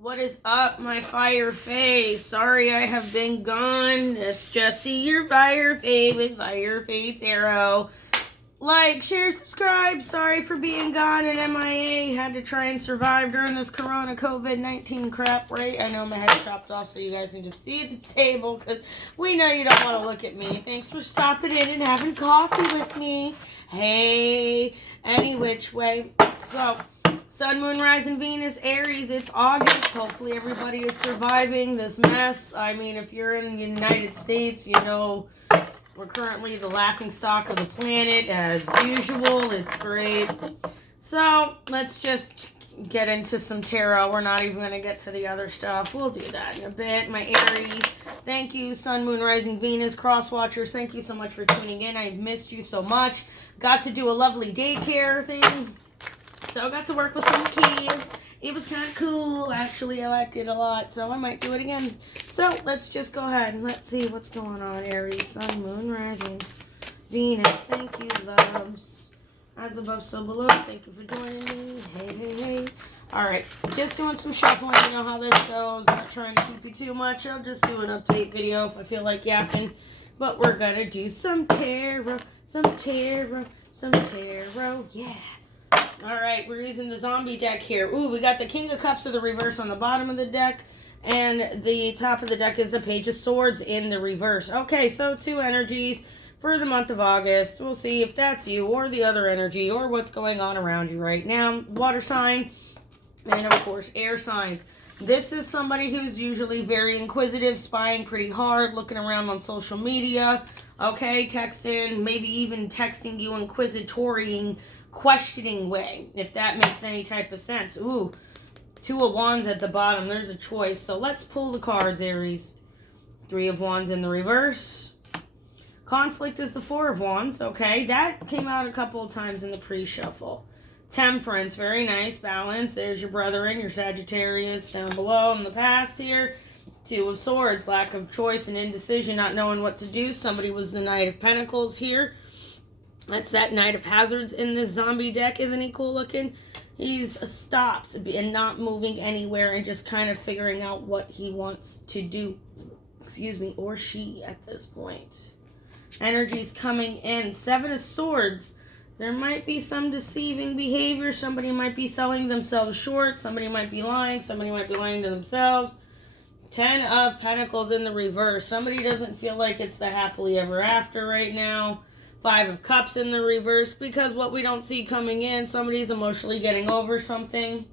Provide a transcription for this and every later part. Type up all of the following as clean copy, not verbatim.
What is up, my Fire Fae? Sorry I have been gone. It's Jessie, your Fire Fae with firefaetarot. Like, share, subscribe. Sorry for being gone and MIA. Had to try and survive during this corona COVID-19 crap, right? I know my head's chopped off so you guys can just see at the table because we know you don't want to look at me. Thanks for stopping in and having coffee with me. Hey, any which way. So, Sun, Moon, Rising, Venus, Aries, it's August. Hopefully everybody is surviving this mess. I mean, if you're in the United States, you know we're currently the laughingstock of the planet as usual. It's great. So, let's just get into some tarot. We're not even going to get to the other stuff. We'll do that in a bit. My Aries, thank you. Sun, Moon, Rising, Venus, Cross Watchers, thank you so much for tuning in. I've missed you so much. Got to do a lovely daycare thing. So I got to work with some kids. It was kind of cool. Actually, I liked it a lot. So I might do it again. So let's just go ahead and let's see what's going on. Aries, Sun, Moon, Rising, Venus. Thank you, loves. As above, so below. Thank you for joining me. Hey, hey, hey. All right. Just doing some shuffling. You know how this goes. Not trying to keep you too much. I'll just do an update video if I feel like yapping. But we're going to do some tarot. Some tarot. Some tarot. Yeah. Alright, we're using the zombie deck here. Ooh, we got the King of Cups of the reverse on the bottom of the deck. And the top of the deck is the Page of Swords in the reverse. Okay, so two energies for the month of August. We'll see if that's you or the other energy or what's going on around you right now. Water sign and, of course, air signs. This is somebody who's usually very inquisitive, spying pretty hard, looking around on social media. Okay, texting, maybe even texting you inquisitorial, questioning way, if that makes any type of sense. Ooh, Two of Wands at the bottom. There's a choice. So let's pull the cards, Aries. Three of Wands in the reverse. Conflict is the Four of Wands. Okay, that came out a couple of times in the pre-shuffle. Temperance, very nice. Balance. There's your brethren, your Sagittarius down below in the past here. Two of Swords, lack of choice and indecision, not knowing what to do. Somebody was the Knight of Pentacles here. That's that Knight of Hazards in this zombie deck. Isn't he cool looking? He's stopped and not moving anywhere and just kind of figuring out what he wants to do. Excuse me, or she at this point. Energy's coming in. Seven of Swords. There might be some deceiving behavior. Somebody might be selling themselves short. Somebody might be lying. Somebody might be lying to themselves. 10 of Pentacles in the reverse. Somebody doesn't feel like it's the happily ever after right now. 5 of Cups in the reverse, because what we don't see coming in, somebody's emotionally getting over something.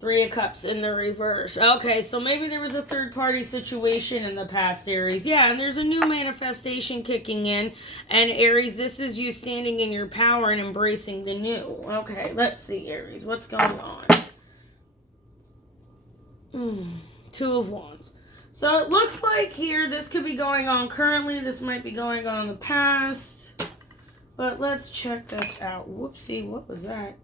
3 of Cups in the reverse. Okay, so maybe there was a third-party situation in the past, Aries. Yeah, and there's a new manifestation kicking in. And Aries, this is you standing in your power and embracing the new. Okay, let's see, Aries. What's going on? Two of Wands. So it looks like here this could be going on currently. This might be going on in the past. But let's check this out. Whoopsie, what was that?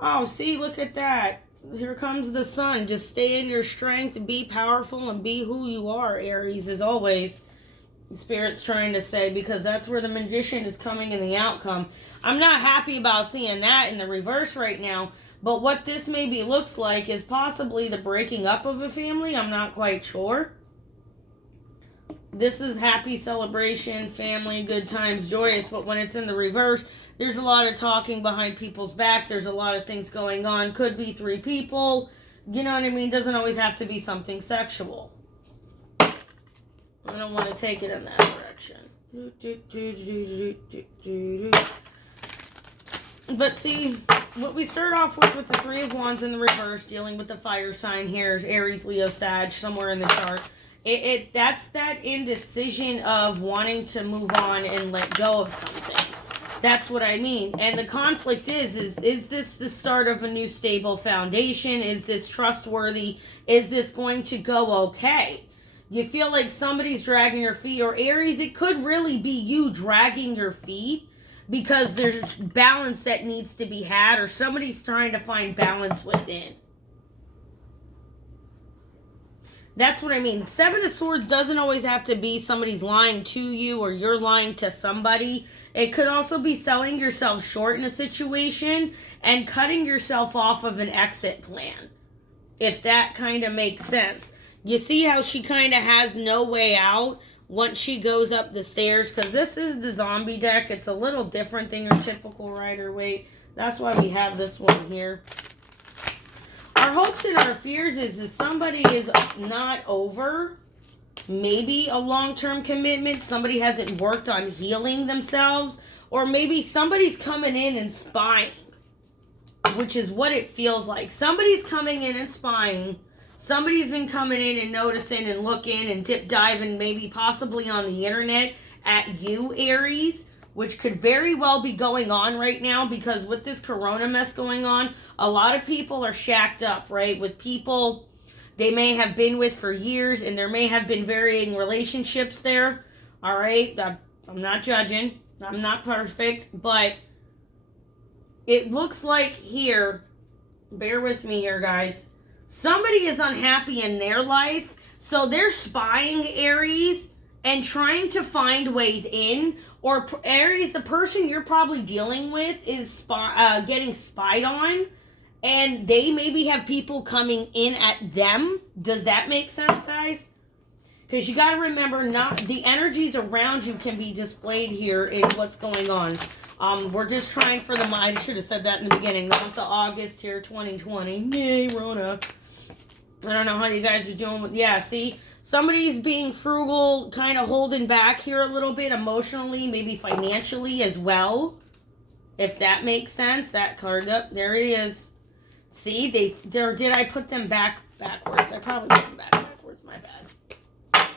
Oh, see, look at that. Here comes the sun. Just stay in your strength and be powerful and be who you are, Aries, as always. The Spirit's trying to say, because that's where the Magician is coming in the outcome. I'm not happy about seeing that in the reverse right now. But what this maybe looks like is possibly the breaking up of a family. I'm not quite sure. This is happy celebration, family, good times, joyous. But when it's in the reverse, there's a lot of talking behind people's back. There's a lot of things going on. Could be 3 people. You know what I mean? Doesn't always have to be something sexual. I don't want to take it in that direction. But see, what we start off with the 3 of Wands in the reverse, dealing with the fire sign here is Aries, Leo, Sag, somewhere in the chart. That's that indecision of wanting to move on and let go of something. That's what I mean. And the conflict is this the start of a new stable foundation? Is this trustworthy? Is this going to go okay? You feel like somebody's dragging your feet, or Aries, it could really be you dragging your feet because there's balance that needs to be had, or somebody's trying to find balance within. That's what I mean. Seven of Swords doesn't always have to be somebody's lying to you or you're lying to somebody. It could also be selling yourself short in a situation and cutting yourself off of an exit plan. If that kind of makes sense. You see how she kind of has no way out once she goes up the stairs? Because this is the zombie deck. It's a little different than your typical Rider-Waite. That's why we have this one here. Our hopes and our fears is that somebody is not over maybe a long-term commitment. Somebody hasn't worked on healing themselves. Or maybe somebody's coming in and spying, which is what it feels like. Somebody's coming in and spying. Somebody's been coming in and noticing and looking and dip diving, maybe possibly on the internet at you, Aries, which could very well be going on right now, because with this corona mess going on, a lot of people are shacked up, right? With people they may have been with for years, and there may have been varying relationships there. All right? I'm not judging. I'm not perfect, but it looks like here, bear with me here, guys, somebody is unhappy in their life, so they're spying, Aries, and trying to find ways in. Or Aries, the person you're probably dealing with is getting spied on, and they maybe have people coming in at them. Does that make sense, guys? Because you got to remember, not the energies around you can be displayed here in what's going on. We're just trying for the, I should have said that in the beginning, the month of August here, 2020. Yay, Rona. I don't know how you guys are doing with, yeah, see? Somebody's being frugal, kind of holding back here a little bit emotionally, maybe financially as well. If that makes sense. That card up, there it is. See, did I put them backwards? I probably put them backwards, my bad.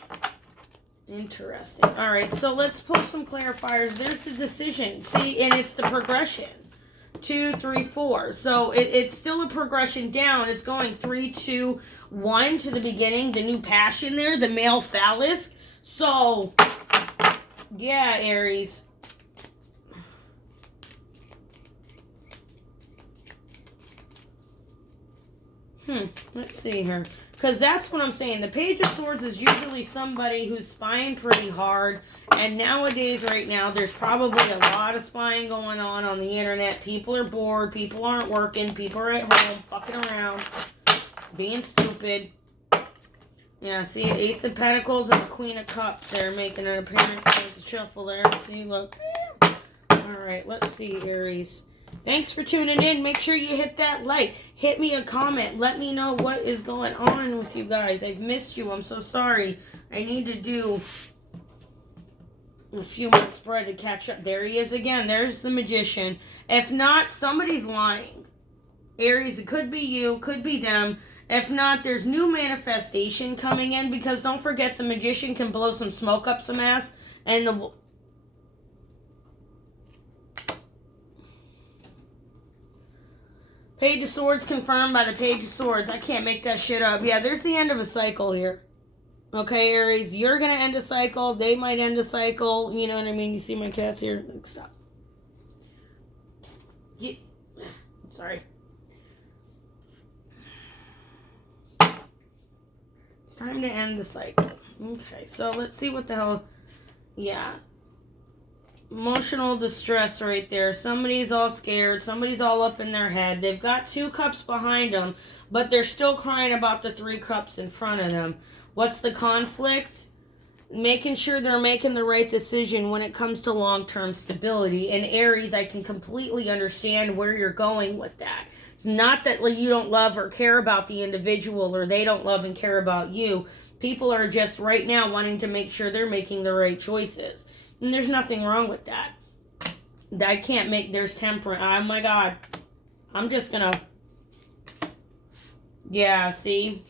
Interesting. All right, so let's pull some clarifiers. There's the decision. See, and it's the progression. 2, 3, 4. So it's still a progression down. It's going 3, 2, 1 to the beginning. The new passion there, the male phallus. So, yeah, Aries. Let's see here. Because that's what I'm saying. The Page of Swords is usually somebody who's spying pretty hard. And nowadays, right now, there's probably a lot of spying going on the internet. People are bored. People aren't working. People are at home fucking around, being stupid. Yeah, see, Ace of Pentacles and the Queen of Cups there making an appearance. There's a shuffle there. See, look. Alright, let's see, Aries. Thanks for tuning in. Make sure you hit that like. Hit me a comment. Let me know what is going on with you guys. I've missed you. I'm so sorry. I need to do a few months spread to catch up. There he is again. There's the Magician. If not, somebody's lying. Aries, it could be you. Could be them. If not, there's new manifestation coming in, because don't forget the Magician can blow some smoke up some ass. And the Page of Swords confirmed by the Page of Swords. I can't make that shit up. Yeah, there's the end of a cycle here. Okay, Aries, you're going to end a cycle. They might end a cycle. You know what I mean? You see my cats here? Stop. Yeah. Sorry. It's time to end the cycle. Okay, so let's see what the hell. Yeah. Emotional distress right there. Somebody's all scared. Somebody's all up in their head. They've got 2 cups behind them, but they're still crying about the 3 cups in front of them. What's the conflict? Making sure they're making the right decision when it comes to long-term stability. And Aries, I can completely understand where you're going with that. It's not that you don't love or care about the individual, or they don't love and care about you. People are just right now wanting to make sure they're making the right choices. And there's nothing wrong with that. I can't make, there's temperance. Oh my God. I'm just gonna, yeah, see?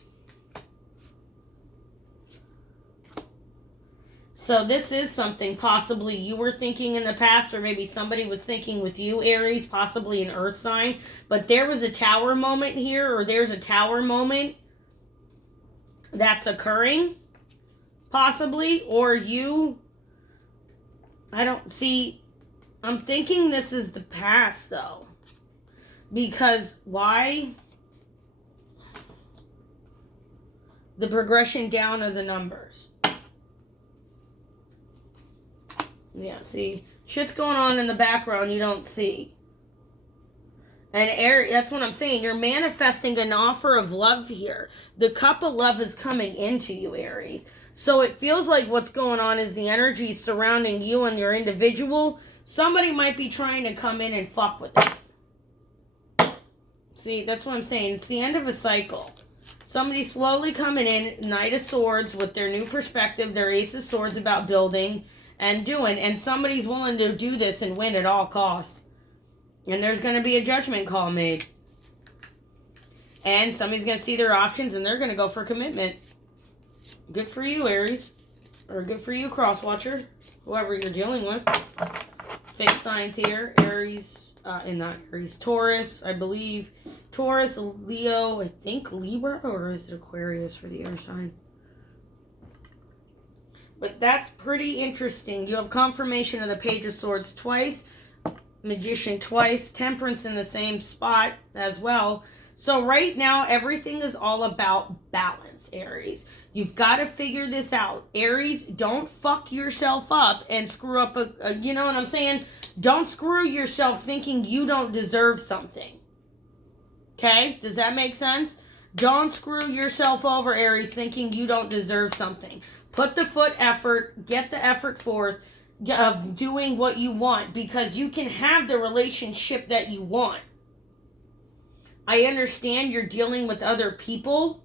So this is something possibly you were thinking in the past, or maybe somebody was thinking with you, Aries, possibly an earth sign. But there was a tower moment here, or there's a tower moment that's occurring, possibly, or you, I don't see, I'm thinking this is the past, though. Because why? The progression down of the numbers. Yeah, see? Shit's going on in the background you don't see. And Aries, that's what I'm saying. You're manifesting an offer of love here. The cup of love is coming into you, Aries. So it feels like what's going on is the energy surrounding you and your individual. Somebody might be trying to come in and fuck with it. See, that's what I'm saying. It's the end of a cycle. Somebody slowly coming in, Knight of Swords, with their new perspective, their Ace of Swords about building and doing. And somebody's willing to do this and win at all costs. And there's going to be a judgment call made. And somebody's going to see their options and they're going to go for commitment. Good for you, Aries. Or good for you, Crosswatcher. Whoever you're dealing with. Fake signs here. Aries, not Aries. Taurus, I believe. Taurus, Leo, I think Libra. Or is it Aquarius for the air sign? But that's pretty interesting. You have confirmation of the Page of Swords twice. Magician twice, Temperance in the same spot as well. So right now, everything is all about balance, Aries. You've got to figure this out. Aries, don't fuck yourself up and screw up you know what I'm saying? Don't screw yourself thinking you don't deserve something. Okay? Does that make sense? Don't screw yourself over, Aries, thinking you don't deserve something. Put the foot effort, get the effort forth, of doing what you want, because you can have the relationship that you want. I understand you're dealing with other people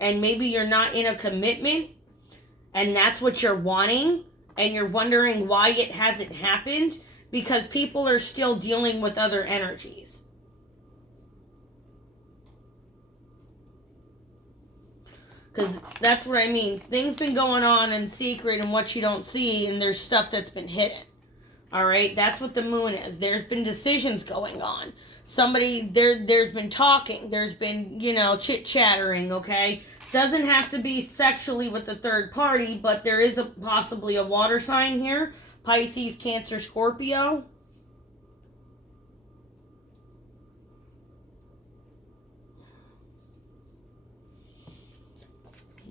and maybe you're not in a commitment and that's what you're wanting and you're wondering why it hasn't happened, because people are still dealing with other energies. Because that's what I mean. Things been going on in secret and what you don't see, and there's stuff that's been hidden. All right? That's what the moon is. There's been decisions going on. There's been talking. There's been, chit-chattering, okay? Doesn't have to be sexually with the third party, but there is possibly a water sign here. Pisces, Cancer, Scorpio.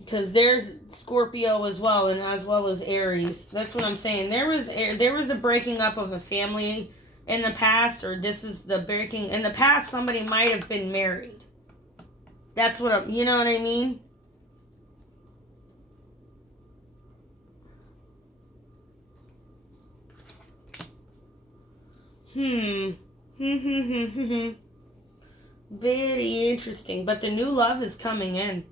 Because there's Scorpio as well, and as well as Aries. That's what I'm saying. There was a breaking up of a family in the past, or this is the breaking. In the past, somebody might have been married. That's what you know what I mean? Very interesting. But the new love is coming in.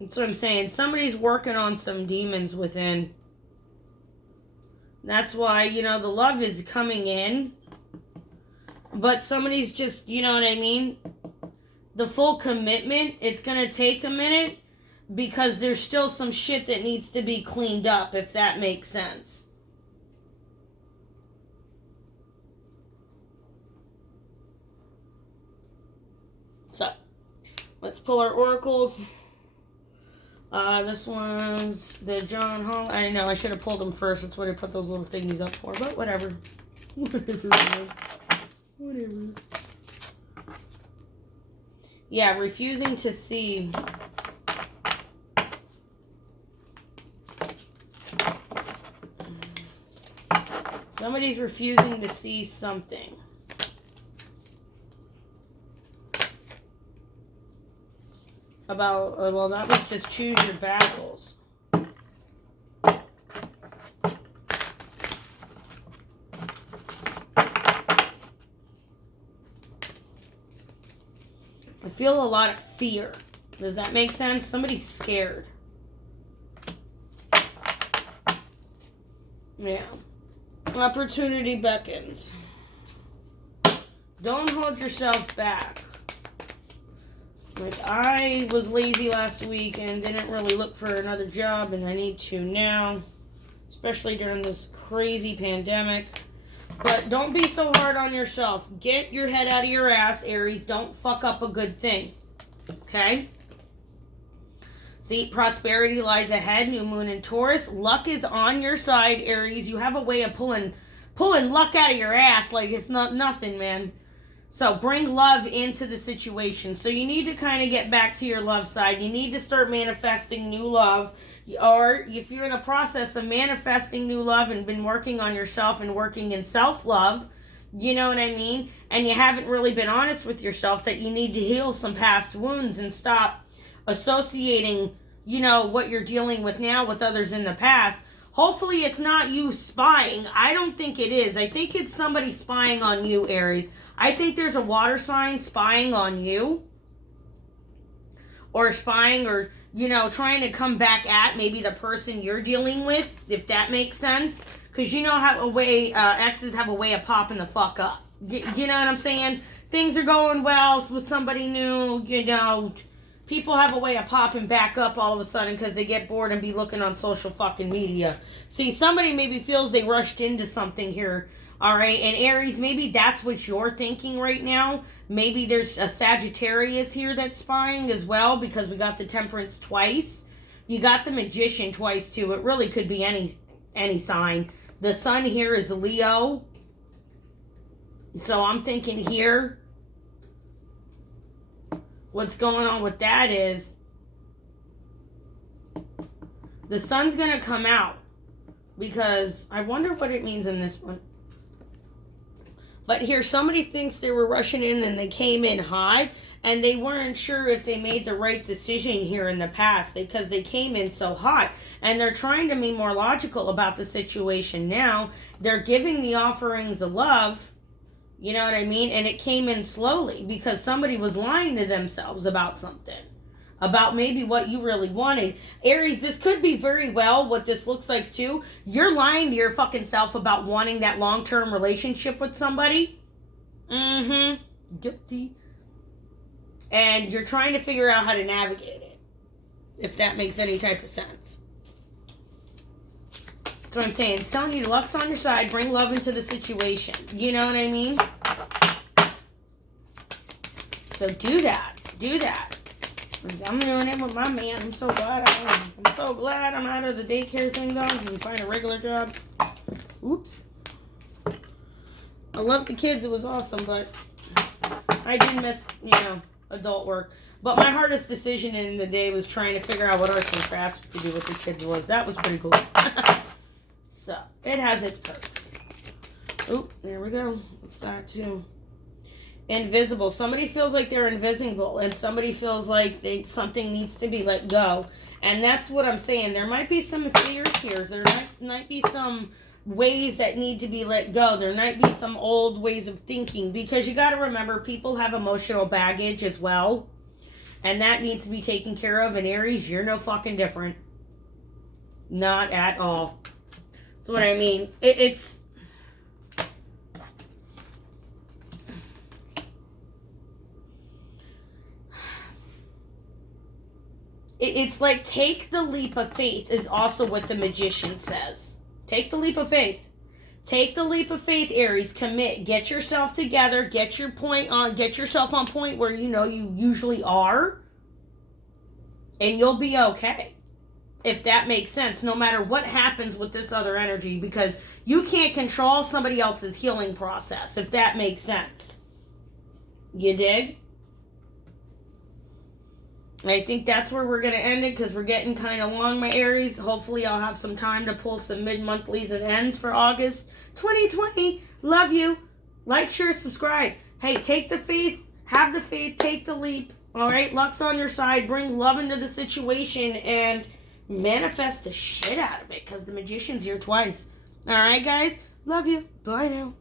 That's what I'm saying. Somebody's working on some demons within. That's why, the love is coming in. But somebody's just, you know what I mean? The full commitment, it's going to take a minute. Because there's still some shit that needs to be cleaned up, if that makes sense. So, let's pull our oracles. This one's the John Hall. I know, I should have pulled them first. That's what I put those little thingies up for. But whatever. Whatever. Yeah, refusing to see. Somebody's refusing to see something. About, well, that was just choose your battles. I feel a lot of fear. Does that make sense? Somebody's scared. Yeah. Opportunity beckons. Don't hold yourself back. Like, I was lazy last week and didn't really look for another job, and I need to now, especially during this crazy pandemic. But don't be so hard on yourself. Get your head out of your ass, Aries. Don't fuck up a good thing. Okay? See, prosperity lies ahead. New moon in Taurus. Luck is on your side, Aries. You have a way of pulling pulling luck out of your ass like it's not nothing, man. So bring love into the situation. So you need to kind of get back to your love side. You need to start manifesting new love. Or if you're in the process of manifesting new love and been working on yourself and working in self-love, you know what I mean? And you haven't really been honest with yourself that you need to heal some past wounds and stop associating, what you're dealing with now with others in the past. Hopefully it's not you spying. I don't think it is. I think it's somebody spying on you, Aries. I think there's a water sign spying on you. Or spying or, trying to come back at maybe the person you're dealing with, if that makes sense. Because you know how exes have a way of popping the fuck up. You know what I'm saying? Things are going well with somebody new, people have a way of popping back up all of a sudden because they get bored and be looking on social fucking media. See, somebody maybe feels they rushed into something here, all right? And Aries, maybe that's what you're thinking right now. Maybe there's a Sagittarius here that's spying as well because we got the Temperance twice. You got the Magician twice too. It really could be any sign. The Sun here is Leo. So I'm thinking here, what's going on with that is the Sun's going to come out because I wonder what it means in this one. But here, somebody thinks they were rushing in and they came in hot and they weren't sure if they made the right decision here in the past because they came in so hot and they're trying to be more logical about the situation now. They're giving the offerings of love. You know what I mean? And it came in slowly because somebody was lying to themselves about something. About maybe what you really wanted. Aries, this could be very well what this looks like too. You're lying to your fucking self about wanting that long-term relationship with somebody. Guilty. And you're trying to figure out how to navigate it. If that makes any type of sense. That's what I'm saying. It's telling you luck's on your side. Bring love into the situation. You know what I mean? So do that. Do that. I'm doing it with my man. I'm so glad I'm so glad I'm out of the daycare thing though. And find a regular job. Oops. I love the kids. It was awesome, but I did miss, adult work. But my hardest decision in the day was trying to figure out what arts and crafts to do with the kids was. That was pretty cool. So, it has its perks. Oop, there we go. What's that too? Invisible. Somebody feels like they're invisible and somebody feels like something needs to be let go. And that's what I'm saying. There might be some fears here. There might be some ways that need to be let go. There might be some old ways of thinking because you got to remember people have emotional baggage as well. And that needs to be taken care of. And Aries, you're no fucking different. Not at all. That's what I mean. It's like take the leap of faith is also what the Magician says. Take the leap of faith. Take the leap of faith, Aries. Commit. Get yourself together. Get yourself on point where you usually are. And you'll be okay. If that makes sense. No matter what happens with this other energy. Because you can't control somebody else's healing process. If that makes sense. You dig? I think that's where we're going to end it because we're getting kind of long, my Aries. Hopefully I'll have some time to pull some mid-monthlies and ends for August 2020. Love you. Like, share, subscribe. Hey, take the faith. Have the faith. Take the leap. All right? Luck's on your side. Bring love into the situation and manifest the shit out of it because the Magician's here twice. All right, guys? Love you. Bye now.